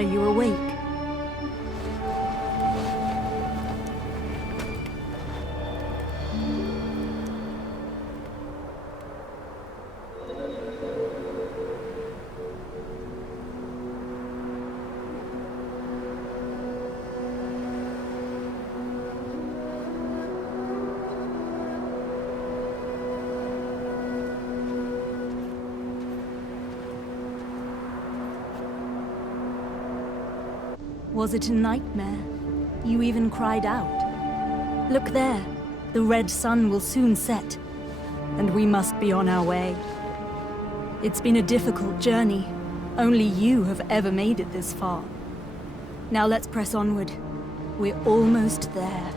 Are you awake? Was it a nightmare? You even cried out. Look there. The red sun will soon set, and we must be on our way. It's been a difficult journey. Only you have ever made it this far. Now let's press onward. We're almost there.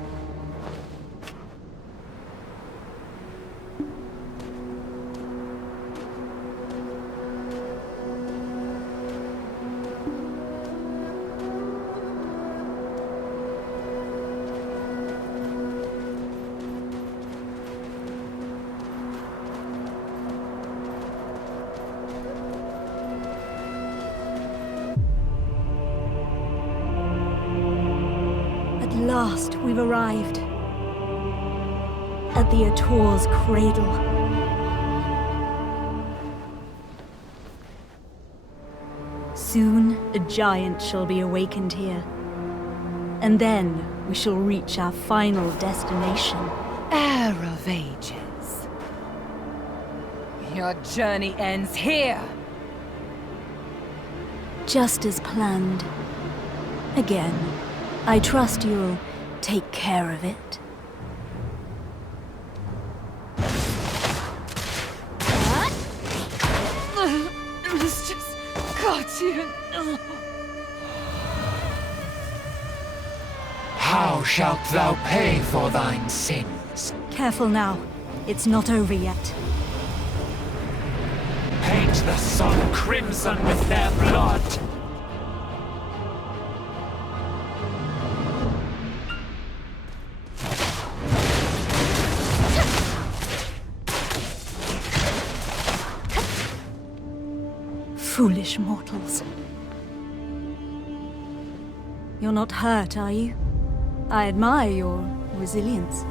At last, we've arrived. At the Ator's cradle. Soon, a giant shall be awakened here. And then, we shall reach our final destination. Heir of Ages. Your journey ends here! Just as planned. Again, I trust you'll take care of it. It was just cartoon. How shalt thou pay for thine sins? Careful now. It's not over yet. Paint the sun crimson with their blood! Foolish mortals. You're not hurt, are you? I admire your resilience.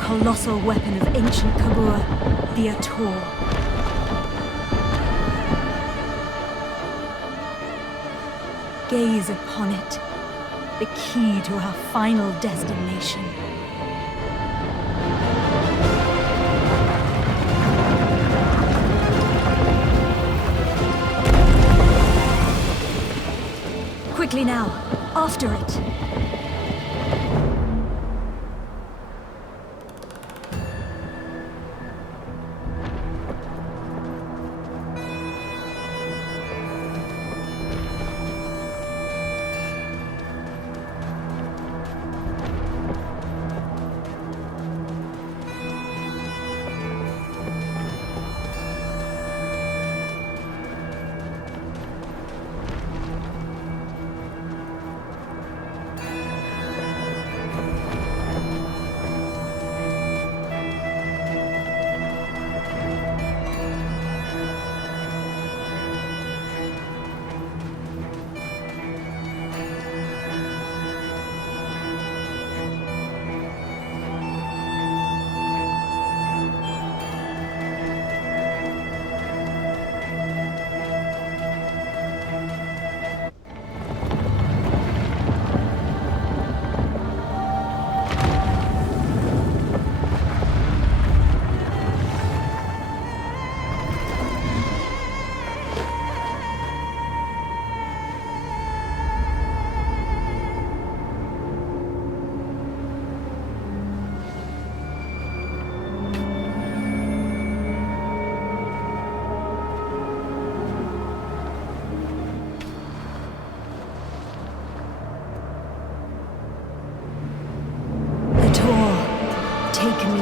Colossal weapon of ancient Kabur, the Ator. Gaze upon it, the key to our final destination. Quickly now, after it.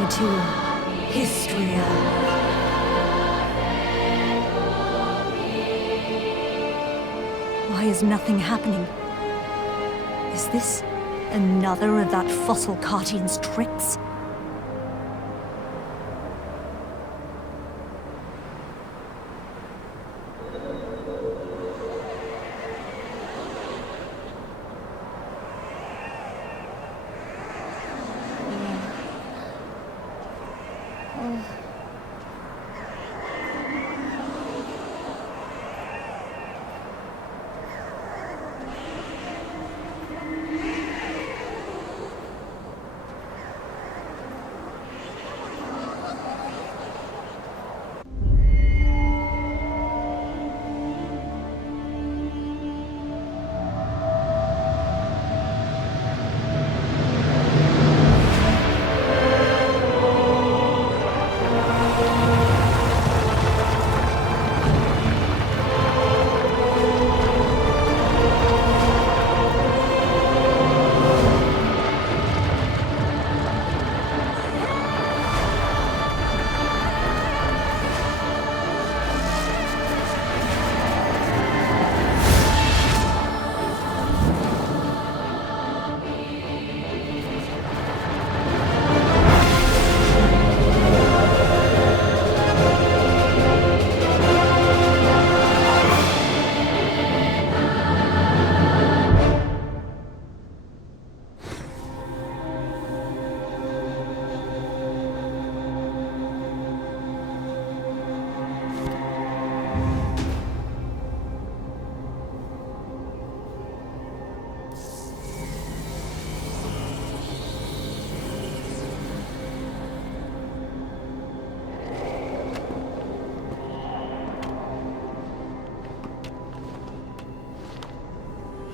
to Histria. Why is nothing happening? Is this another of that fossil Cartian's tricks?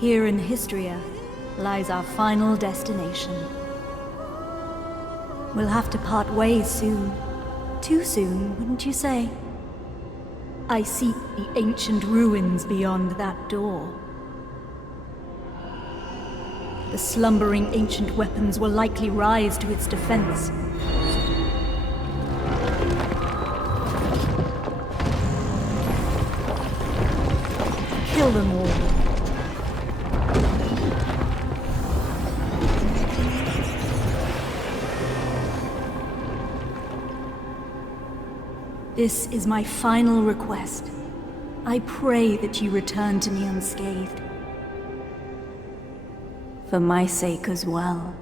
Here in Histria lies our final destination. We'll have to part ways soon. Too soon, wouldn't you say? I seek the ancient ruins beyond that door. The slumbering ancient weapons will likely rise to its defense. Kill them all. This is my final request. I pray that you return to me unscathed. For my sake as well.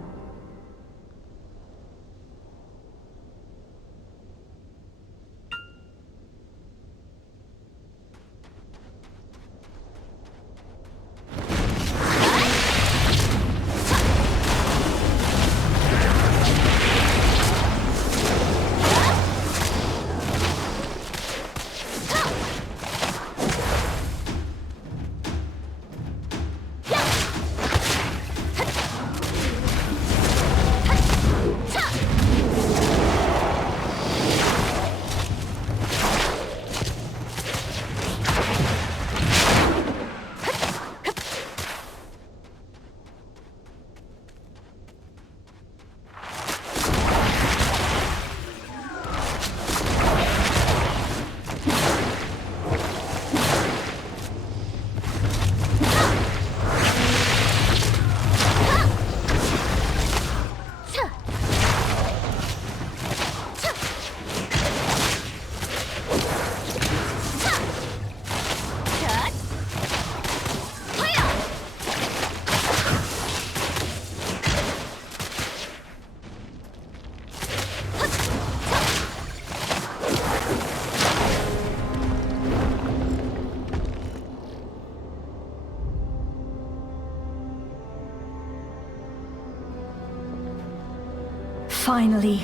Finally,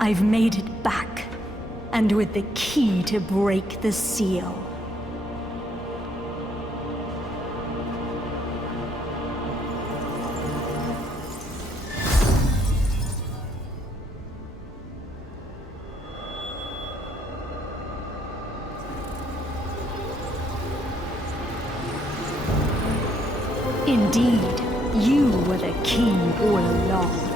I've made it back, and with the key to break the seal. Indeed, you were the key all along.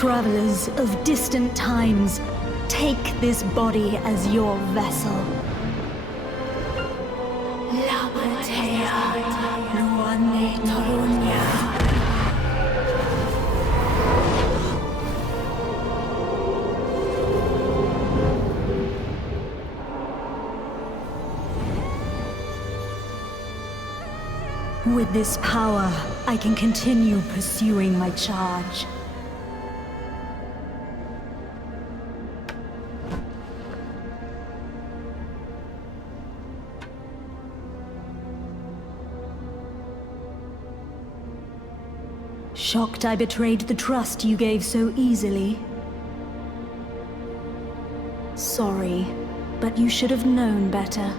Travelers of distant times, take this body as your vessel. With this power, I can continue pursuing my charge. Shocked I betrayed the trust you gave so easily. Sorry, but you should have known better.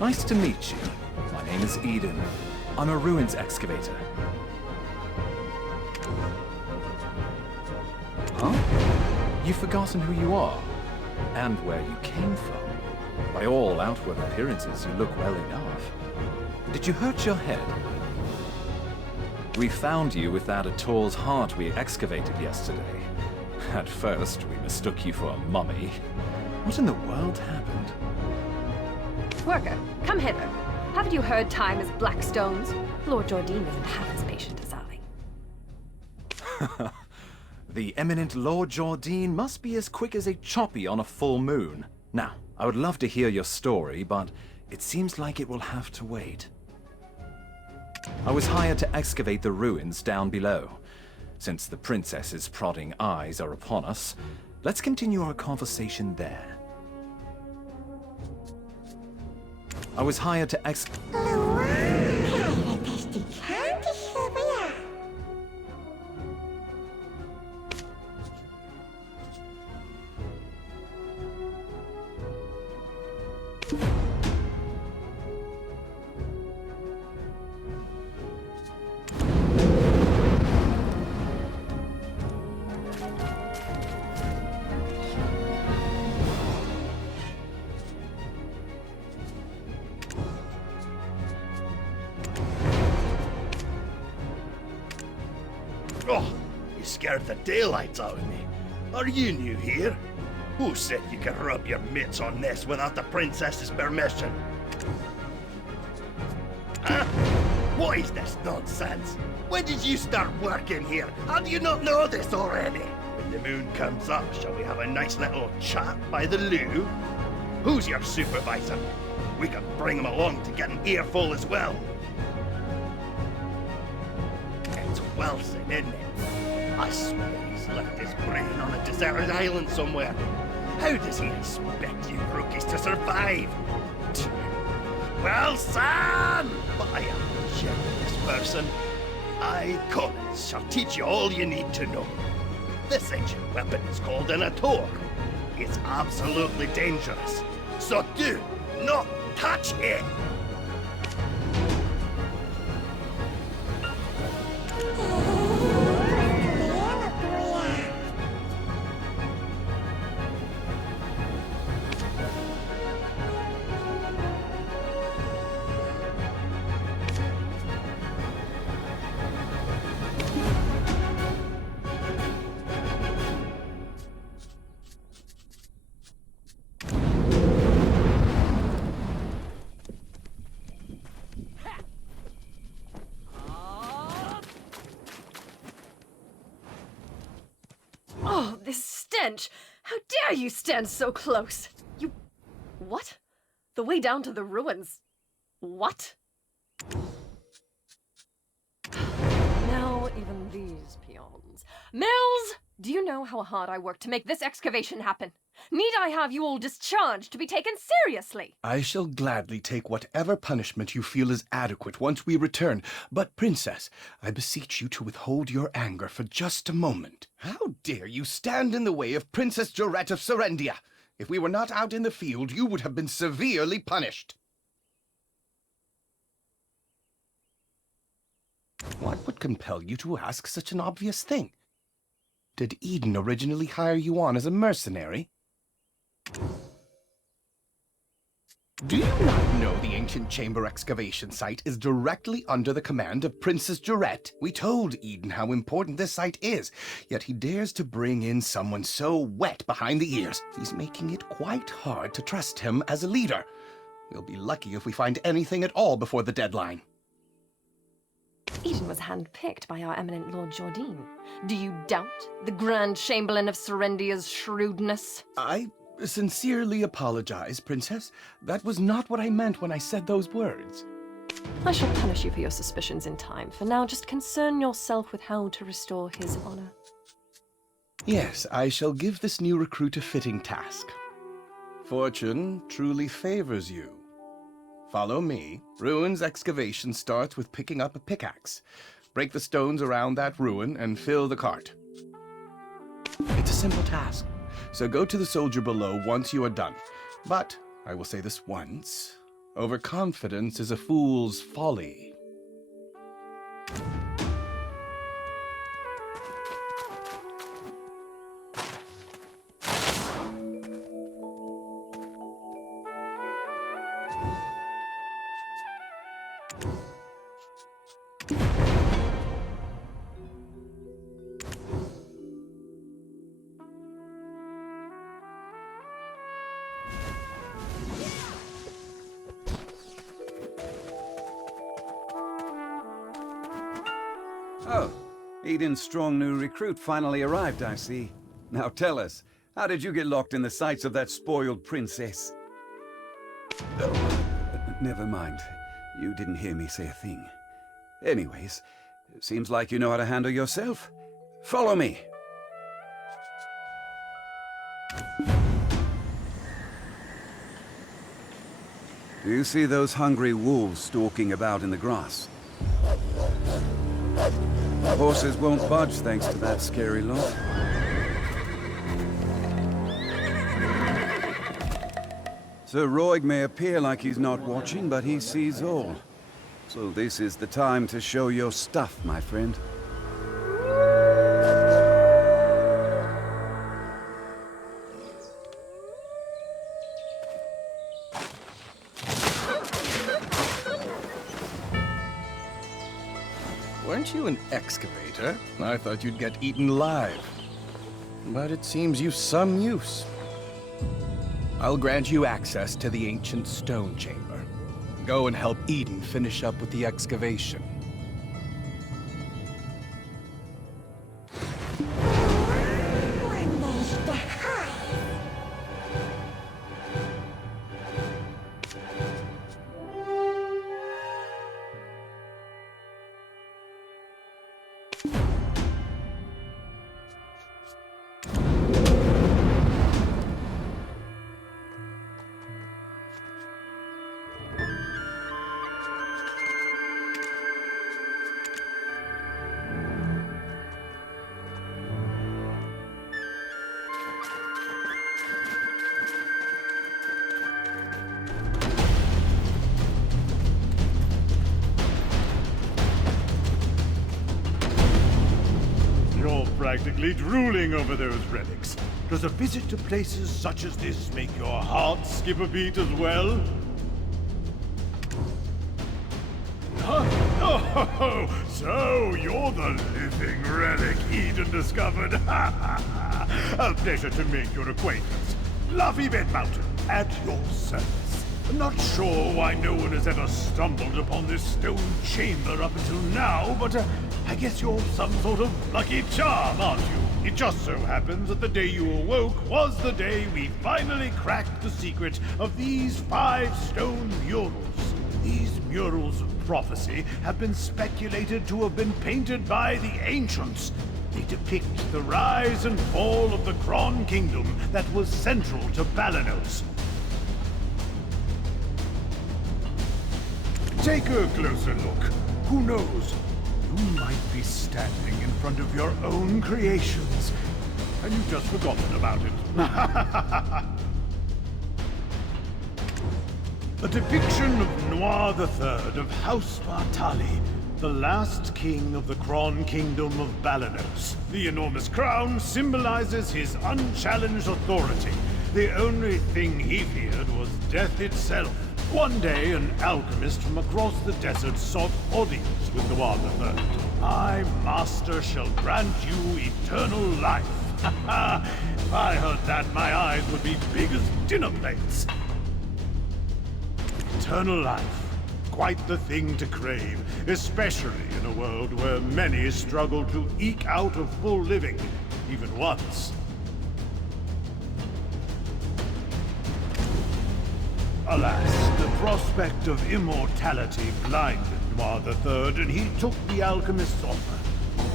Nice to meet you. My name is Eden. I'm a ruins excavator. Huh? You've forgotten who you are, and where you came from. By all outward appearances, you look well enough. Did you hurt your head? We found you with that Ator's heart we excavated yesterday. At first, we mistook you for a mummy. What in the world happened? Worker, come hither. Haven't you heard time is black stones? Lord Jordine isn't half as patient as I. The eminent Lord Jordine must be as quick as a choppy on a full moon. Now, I would love to hear your story, but it seems like it will have to wait. I was hired to excavate the ruins down below. Since the princess's prodding eyes are upon us, let's continue our conversation there. I was hired to You scared the daylights out of me. Are you new here? Who said you could rub your mitts on this without the princess's permission? Huh? What is this nonsense? When did you start working here? How do you not know this already? When the moon comes up, shall we have a nice little chat by the loo? Who's your supervisor? We can bring him along to get an earful as well. It's Wilson, isn't it? I swear he's left his brain on a deserted island somewhere. How does he expect you rookies to survive? Well, son! But I am a generous person. I, Collins, shall teach you all you need to know. This ancient weapon is called an AORUS. It's absolutely dangerous. So do not touch it! Oh, this stench! How dare you stand so close? You... what? The way down to the ruins. What? Now, even these peons. Mills! Do you know how hard I worked to make this excavation happen? Need I have you all discharged to be taken seriously? I shall gladly take whatever punishment you feel is adequate once we return. But, Princess, I beseech you to withhold your anger for just a moment. How dare you stand in the way of Princess Jorette of Serendia? If we were not out in the field, you would have been severely punished. What would compel you to ask such an obvious thing? Did Eden originally hire you on as a mercenary? Do you not know the ancient chamber excavation site is directly under the command of Princess Jorette? We told Eden how important this site is, yet he dares to bring in someone so wet behind the ears. He's making it quite hard to trust him as a leader. We'll be lucky if we find anything at all before the deadline. Eden was handpicked by our eminent Lord Jordine. Do you doubt the Grand Chamberlain of Serendia's shrewdness? I sincerely apologize, Princess. That was not what I meant when I said those words. I shall punish you for your suspicions in time. For now, just concern yourself with how to restore his honor. Yes, I shall give this new recruit a fitting task. Fortune truly favors you. Follow me. Ruins excavation starts with picking up a pickaxe. Break the stones around that ruin and fill the cart. It's a simple task, so go to the soldier below once you are done. But, I will say this once, overconfidence is a fool's folly. Oh, Eden's strong new recruit finally arrived, I see. Now tell us, how did you get locked in the sights of that spoiled princess? Oh, never mind. You didn't hear me say a thing. Anyways, seems like you know how to handle yourself. Follow me. Do you see those hungry wolves stalking about in the grass? Horses won't budge thanks to that scary lot. Sir Roig may appear like he's not watching, but he sees all. So this is the time to show your stuff, my friend. Aren't you an excavator? I thought you'd get eaten live. But it seems you've some use. I'll grant you access to the ancient stone chamber. Go and help Eden finish up with the excavation. Practically drooling over those relics. Does a visit to places such as this make your heart skip a beat as well? Huh? Oh, so you're the living relic Eden discovered. A pleasure to make your acquaintance. Luffy Bed Mountain, at your service. I'm not sure why no one has ever stumbled upon this stone chamber up until now, but I guess you're some sort of lucky charm, aren't you? It just so happens that the day you awoke was the day we finally cracked the secret of these 5 stone murals. These murals of prophecy have been speculated to have been painted by the ancients. They depict the rise and fall of the Kron Kingdom that was central to Balanos. Take a closer look. Who knows? You might be standing in front of your own creations, and you've just forgotten about it. A depiction of Noir III of House Bartali, the last king of the Kron Kingdom of Balanos. The enormous crown symbolizes his unchallenged authority. The only thing he feared was death itself. One day, an alchemist from across the desert sought audience with Noir III. My master shall grant you eternal life. If I heard that, my eyes would be big as dinner plates. Eternal life. Quite the thing to crave, especially in a world where many struggle to eke out a full living, even once. Alas, the prospect of immortality blinded Noir III, and he took the alchemist's offer.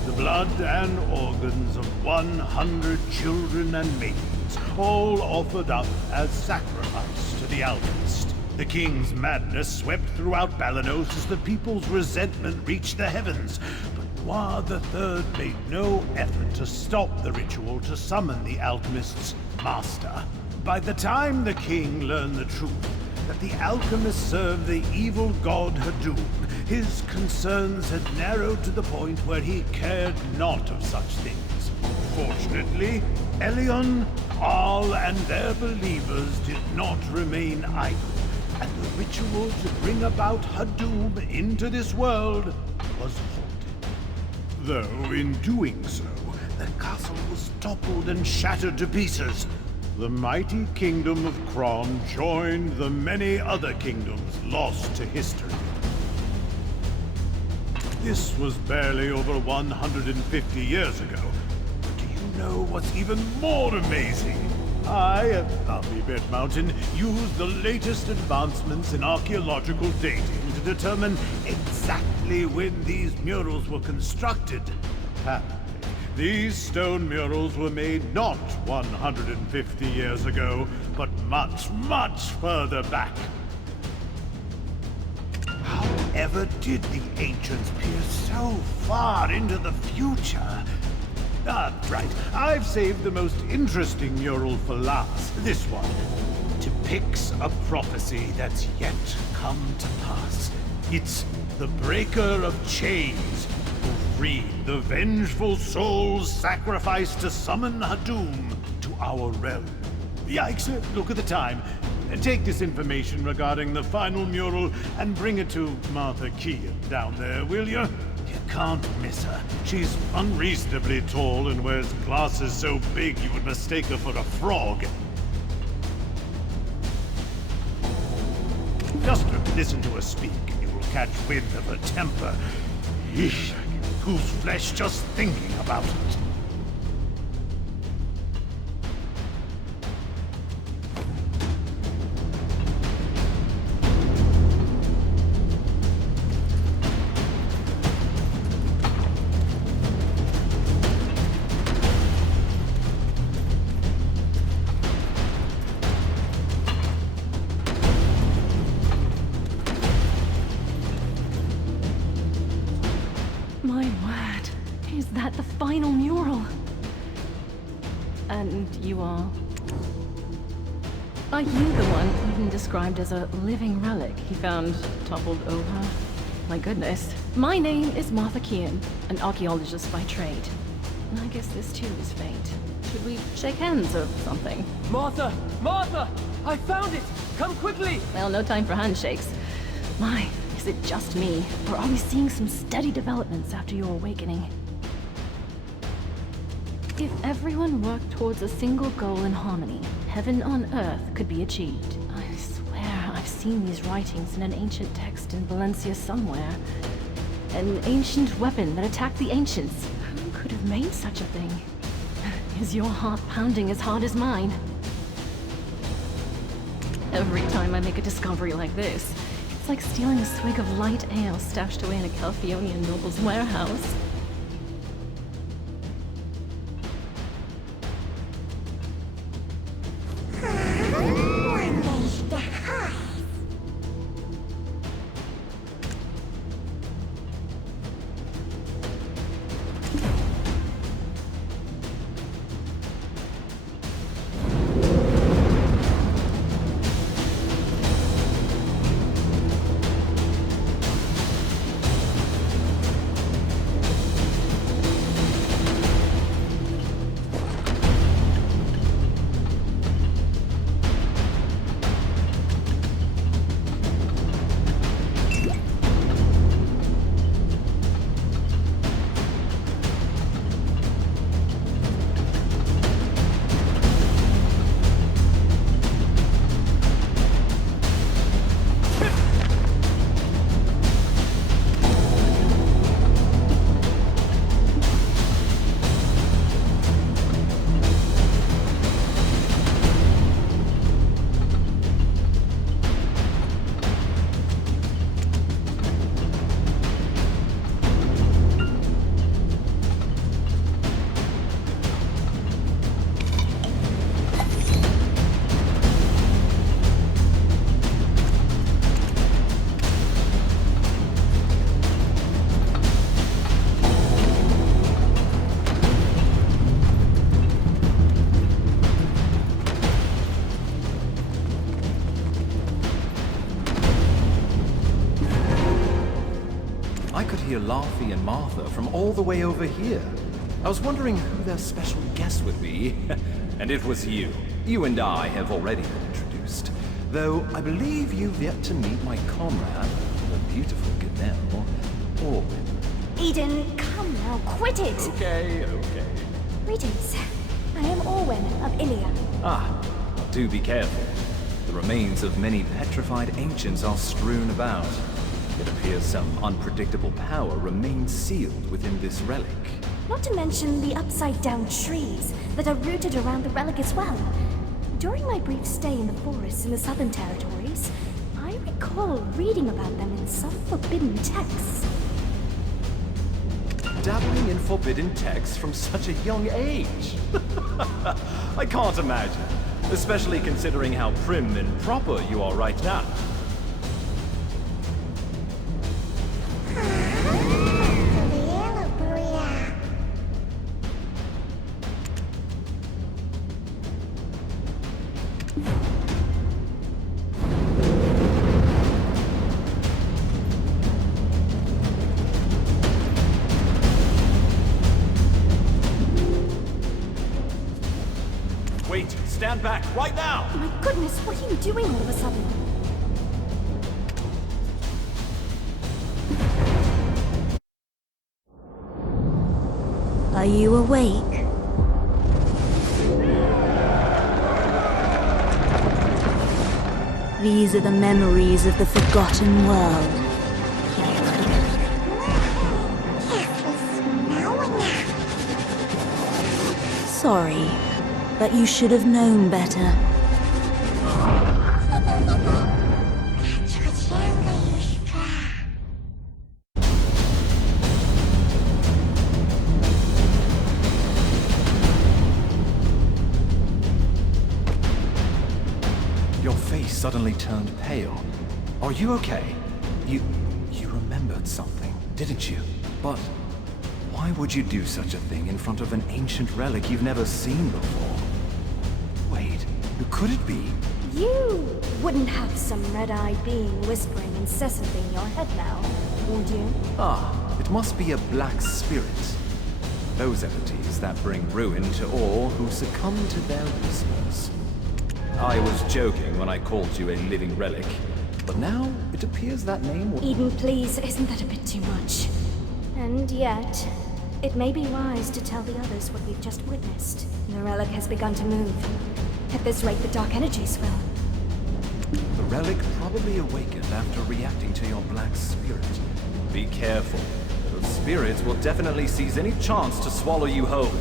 The blood and organs of 100 children and maidens, all offered up as sacrifice to the alchemist. The king's madness swept throughout Balanos as the people's resentment reached the heavens. But Noir III made no effort to stop the ritual to summon the alchemist's master. By the time the king learned the truth, that the alchemist served the evil god Hadum, his concerns had narrowed to the point where he cared not of such things. Fortunately, Elion, Al, and their believers did not remain idle, and the ritual to bring about Hadum into this world was halted. Though in doing so, the castle was toppled and shattered to pieces. The mighty kingdom of Kron joined the many other kingdoms lost to history. This was barely over 150 years ago. But do you know what's even more amazing? I, at Luffy Bed Mountain, used the latest advancements in archaeological dating to determine exactly when these murals were constructed. These stone murals were made not 150 years ago, but much, much further back. However did the ancients peer so far into the future? Right. I've saved the most interesting mural for last. This one depicts a prophecy that's yet come to pass. It's the Breaker of Chains, who freed the vengeful souls sacrificed to summon Hadum to our realm. Yikes, look at the time. Take this information regarding the final mural and bring it to Martha Kean down there, will you? You can't miss her. She's unreasonably tall and wears glasses so big you would mistake her for a frog. Just listen to her speak and you will catch wind of her temper. Eesh, I get goose flesh just thinking about it. My word, is that the final mural? And you are you the one even described as a living relic he found toppled over? My goodness. My name is Martha Kean, an archaeologist by trade. And I guess this too is fate. Should we shake hands or something? Martha! Martha! I found it! Come quickly! Well, no time for handshakes. My, is it just me? Or are we seeing some steady developments after your awakening? If everyone worked towards a single goal in harmony, heaven on earth could be achieved. I swear I've seen these writings in an ancient text in Valencia somewhere. An ancient weapon that attacked the ancients. Who could have made such a thing? Is your heart pounding as hard as mine? Every time I make a discovery like this, it's like stealing a swig of light ale stashed away in a Calphionian noble's warehouse. hear Laffy and Martha from all the way over here. I was wondering who their special guest would be, and it was you. You and I have already been introduced, though I believe you've yet to meet my comrade, the beautiful Ganel, Orion. Eden, come now, quit it! Okay. Greetings. I am Orion of Ilia. Do be careful. The remains of many petrified ancients are strewn about. It appears some unpredictable power remains sealed within this relic. Not to mention the upside-down trees that are rooted around the relic as well. During my brief stay in the forests in the Southern Territories, I recall reading about them in some forbidden texts. Dabbling in forbidden texts from such a young age? I can't imagine, especially considering how prim and proper you are right now. Wait, stand back, right now! My goodness, what are you doing all of a sudden? you awake? These are the memories of the forgotten world. Sorry, but you should have known better. Your face suddenly turned pale. Are you okay? You remembered something, didn't you? But why would you do such a thing in front of an ancient relic you've never seen before? Wait, who could it be? You wouldn't have some red-eyed being whispering incessantly in your head now, would you? Ah, it must be a black spirit. Those entities that bring ruin to all who succumb to their whispers. I was joking when I called you a living relic, but now it appears that name will... Eden, please, isn't that a bit too much? And yet, it may be wise to tell the others what we've just witnessed. The relic has begun to move. At this rate, the dark energies will. The relic probably awakened after reacting to your black spirit. Be careful. Those spirits will definitely seize any chance to swallow you whole.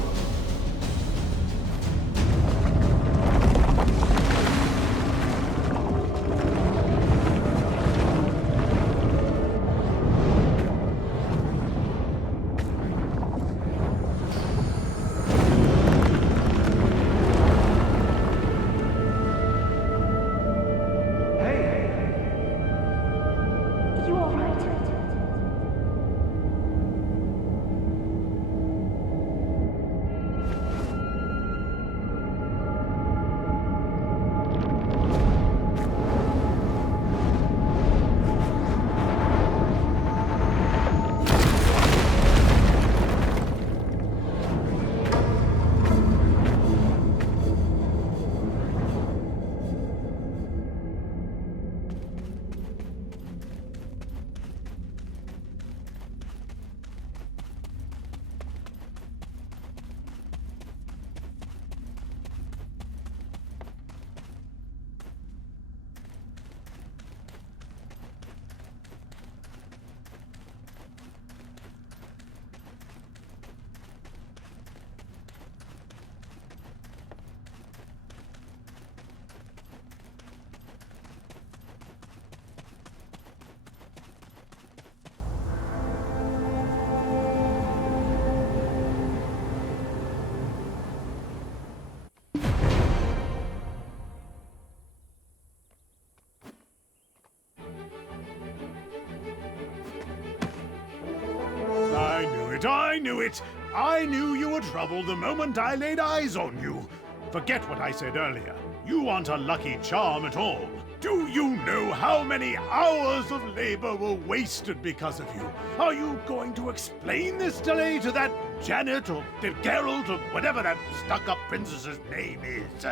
I knew it! I knew you were trouble the moment I laid eyes on you. Forget what I said earlier. You aren't a lucky charm at all. Do you know how many hours of labor were wasted because of you? Are you going to explain this delay to that Janet or Geralt or whatever that stuck-up princess's name is?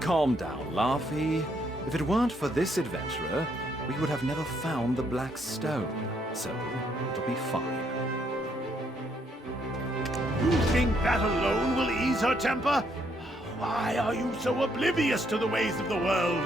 Calm down, Laufey. If it weren't for this adventurer, we would have never found the Black Stone. So, it'll be fine. You think that alone will ease her temper? Why are you so oblivious to the ways of the world?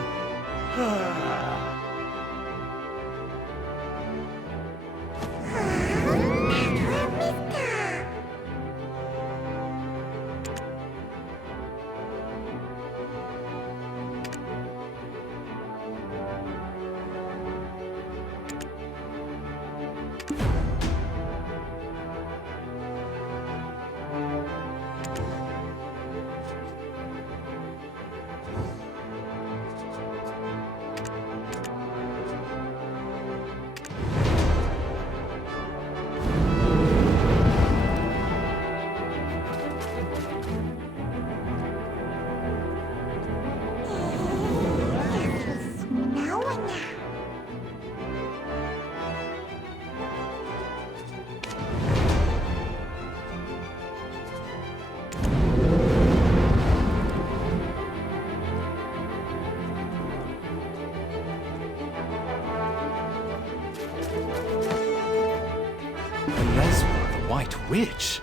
The White Witch?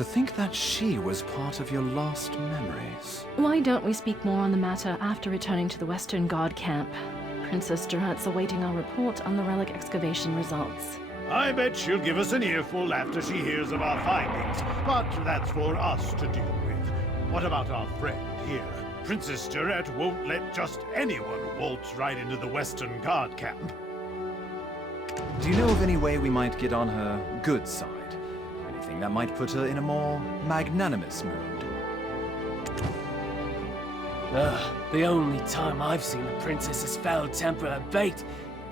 To think that she was part of your last memories. Why don't we speak more on the matter after returning to the Western Guard camp? Princess Durat's awaiting our report on the relic excavation results. I bet she'll give us an earful after she hears of our findings, but that's for us to deal with. What about our friend here? Princess Durat won't let just anyone waltz right into the Western Guard camp. Do you know of any way we might get on her good side? Anything that might put her in a more magnanimous mood? The only time I've seen the princess's foul temper abate,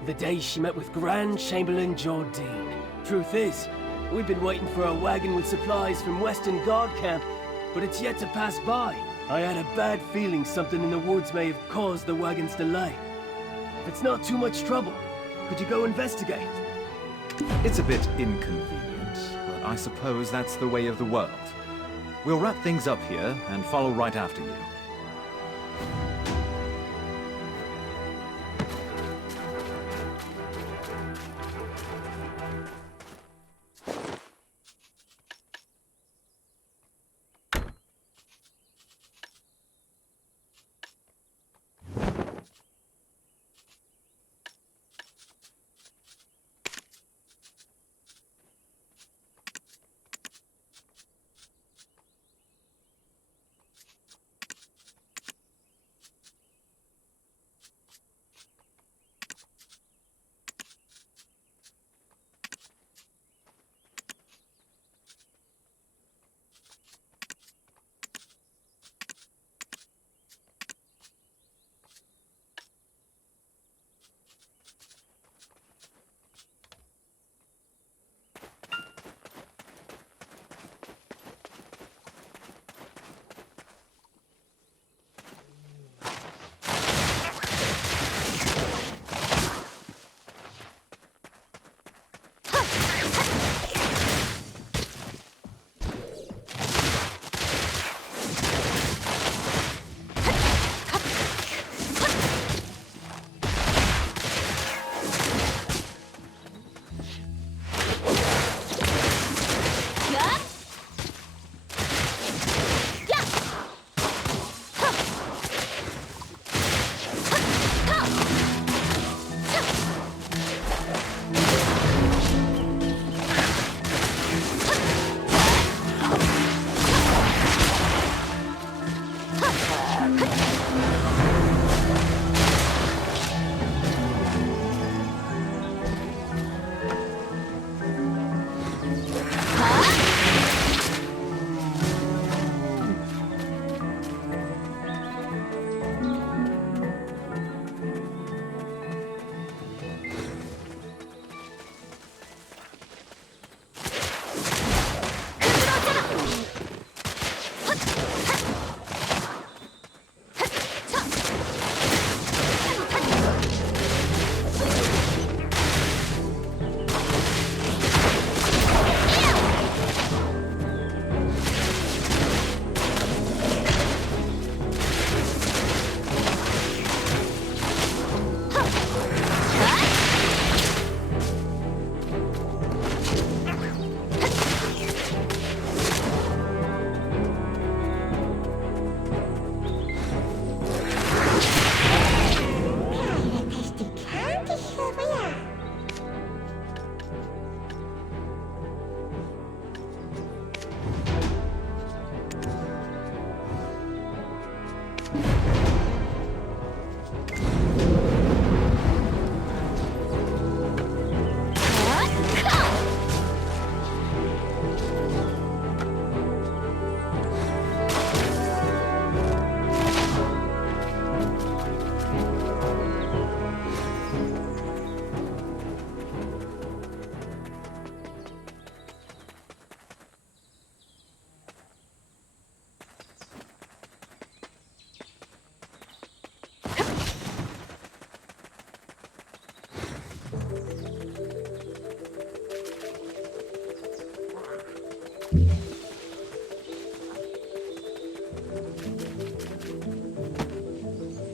the day she met with Grand Chamberlain Jordine. Truth is, we've been waiting for a wagon with supplies from Western Guard camp, but it's yet to pass by. I had a bad feeling something in the woods may have caused the wagon's delay. If it's not too much trouble, could you go investigate? It's a bit inconvenient, but I suppose that's the way of the world. We'll wrap things up here and follow right after you.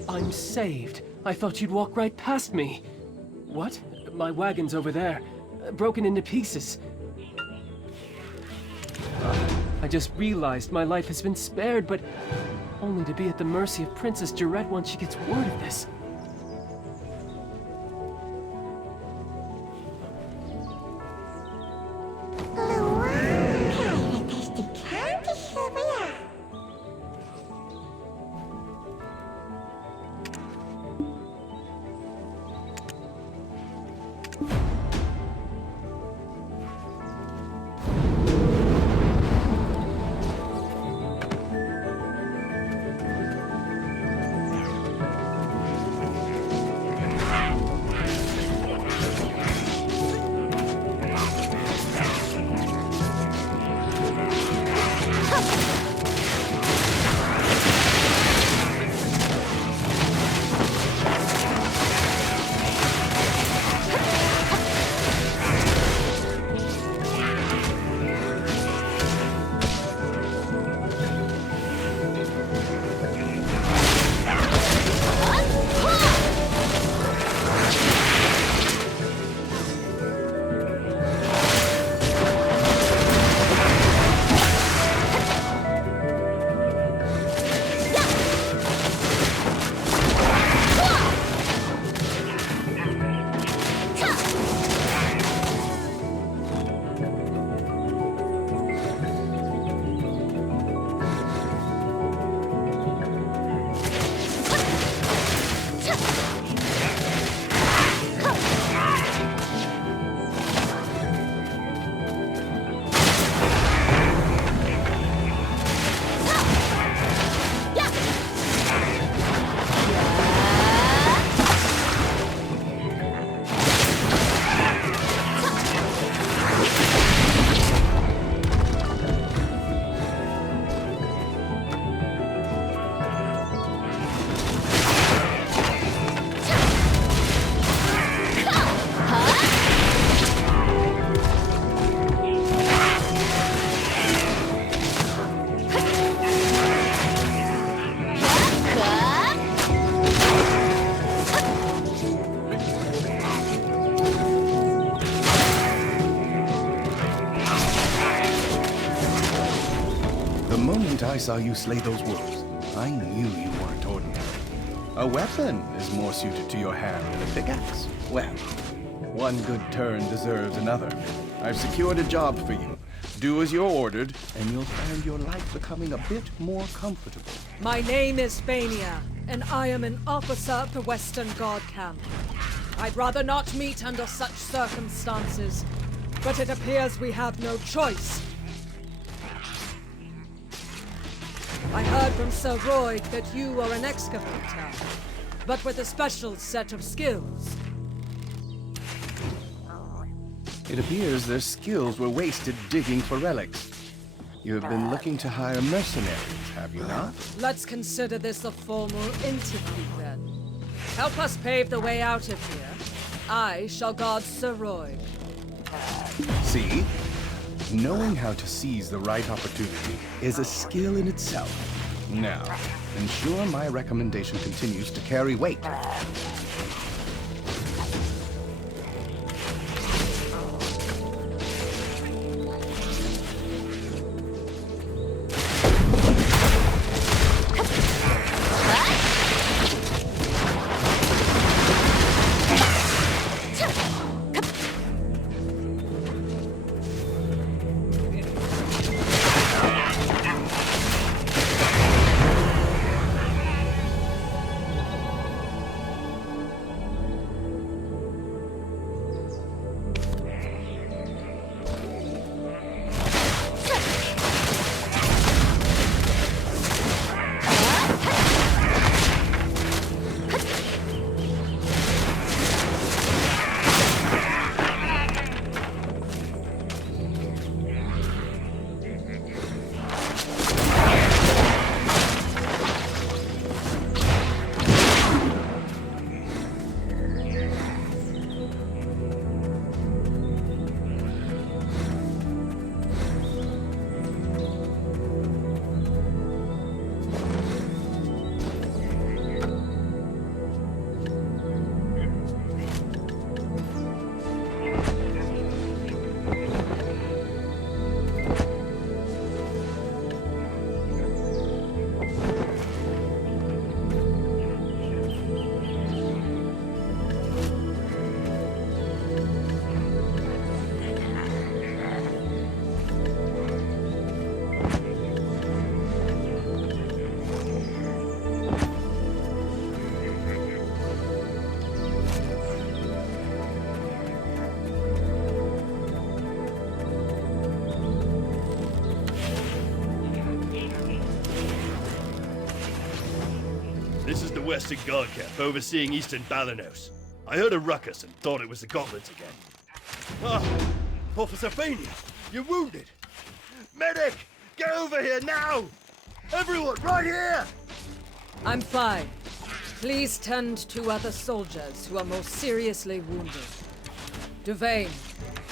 I'm saved. I thought you'd walk right past me. What? My wagon's over there, broken into pieces. I just realized my life has been spared, but only to be at the mercy of Princess Jarette once she gets word of this. I saw you slay those wolves, I knew you weren't ordinary. A weapon is more suited to your hand than a pickaxe. Well, one good turn deserves another. I've secured a job for you. Do as you're ordered, and you'll find your life becoming a bit more comfortable. My name is Spania, and I am an officer of the Western Guard Camp. I'd rather not meet under such circumstances, but it appears we have no choice. I heard from Sir Roy that you are an excavator, but with a special set of skills. It appears their skills were wasted digging for relics. You have been looking to hire mercenaries, have you not? Let's consider this a formal interview then. Help us pave the way out of here. I shall guard Sir Roy. See? Knowing how to seize the right opportunity is a skill in itself. Now, ensure my recommendation continues to carry weight. This is the Western Guard camp overseeing Eastern Balanos. I heard a ruckus and thought it was the goblins again. Ah, Officer Fania, you're wounded. Medic, get over here now! Everyone, right here! I'm fine. Please tend to other soldiers who are most seriously wounded. Duvain,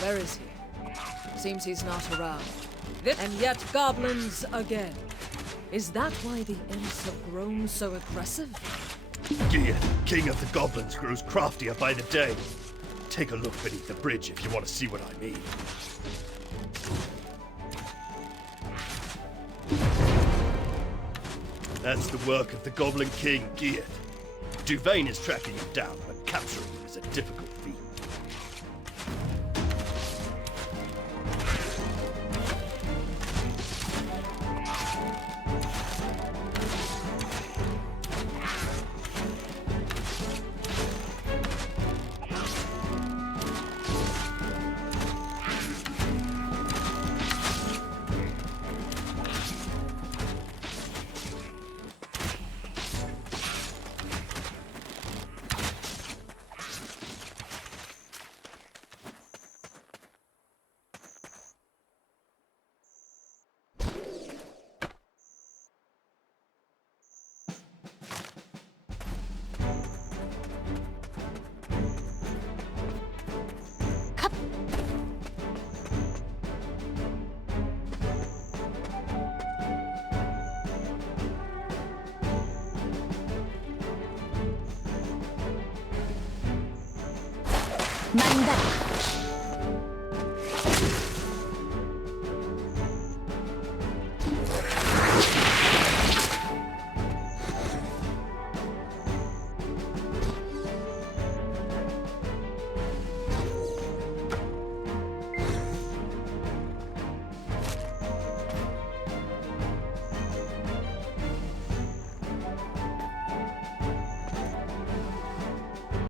where is he? Seems he's not around. And yet goblins again. Is that why the imps have grown so aggressive? Gia, king of the goblins, grows craftier by the day. Take a look beneath the bridge if you want to see what I mean. That's the work of the Goblin King, Gia. Duvain is tracking him down, but capturing him is a difficult feat.